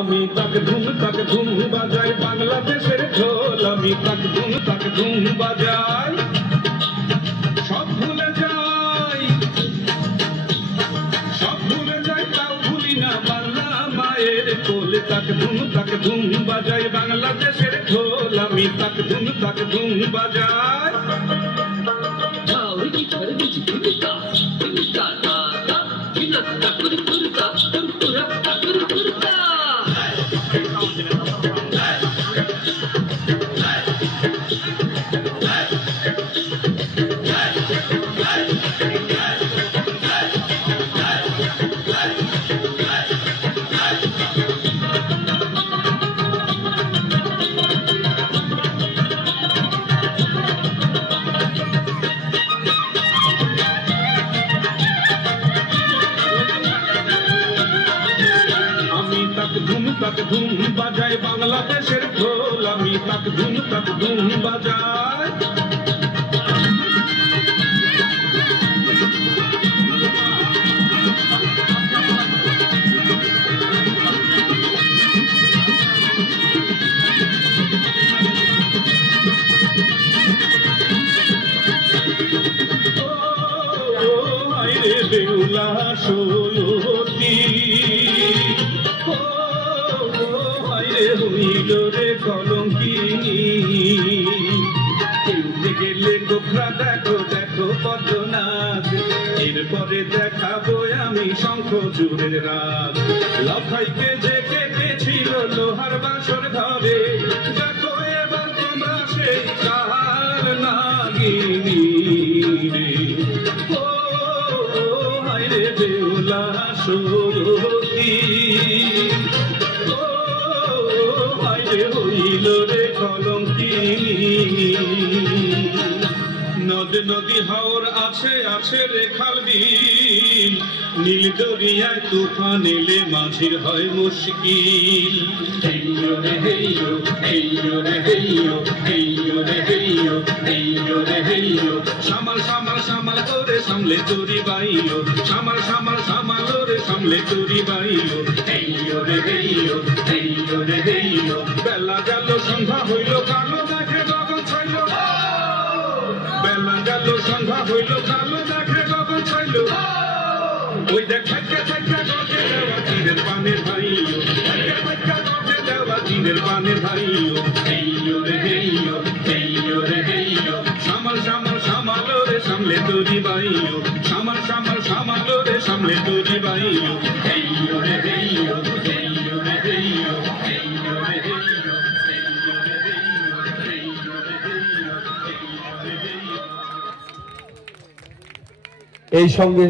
আমি তাক ধুম বাজাই বাংলাদেশের ঢোল, আমি তাক ধুম বাজাই, সব ভুলে যাই তাও ভুলি না বাংলা মায়ের কোল। তাক ধুম বাজাই বাংলাদেশের ঢোল, আমি তাক ধুম বাজাই। তাক ধুম বাজাই বাংলাদেশের ঢোল, আমি তাক ধুম বাজাই। ও হায়রে বেহুলা সৈয়দী, হইল রে কলঙ্কিনী, খেলতে গেলে গোখরা দেখো পদ্মনাথ, এরপরে দেখাবো আমি শঙ্খ চূড়ের রাত। লখাইতে যে কেটেছিল লোহার বাসর ঘরে, দেখো এবার তোমরা সেই কাহার নাগিনী রে। ও হায়রে বেহুলা সৈয়দী, হইল রে কলঙ্কিনী। নদ নদী হাওর আছে রে খাল বিল, নীল দরিয়ায় তুফান এলে মাঝির হয় মুশকিল। হেইয়ো রে হেইয়ো, হেইয়ো রে হেইয়ো, হেইয়ো রে হেইয়ো, হেইয়ো রে হেইয়ো, সামাল করে সামলে তোরি বাইও, সামাল রে সামলে তোরি বাইও। হেইয়ো রে হেইয়ো, হেইয়ো রে হেইয়ো, বেলা গেল সন্ধ্যা হইল কালো দেখে গগন ছাইল, বেলা গেল সন্ধ্যা হইল কালো দেখে গগন ছাইল। ওই দেখ থাইকা গজে দেওয়া চিনের পানের ভাইও, থাইকা গজে দেওয়া চিনের পানের ভাইও। হেইয়ো রে হেইয়ো, হেইয়ো রে হেইয়ো, সামাল রে সামলে তোরি বাইও, সামাল রে সামলে তোরি বাইও। হেইয়ো রে হেইয়ো, হেইয়ো রে হেইয়ো, হেইয়ো রে হেইয়ো, হেইয়ো রে হেইয়ো, হেইয়ো রে হেইয়ো, হেইয়ো রে হেইয়ো। এই সঙ্গে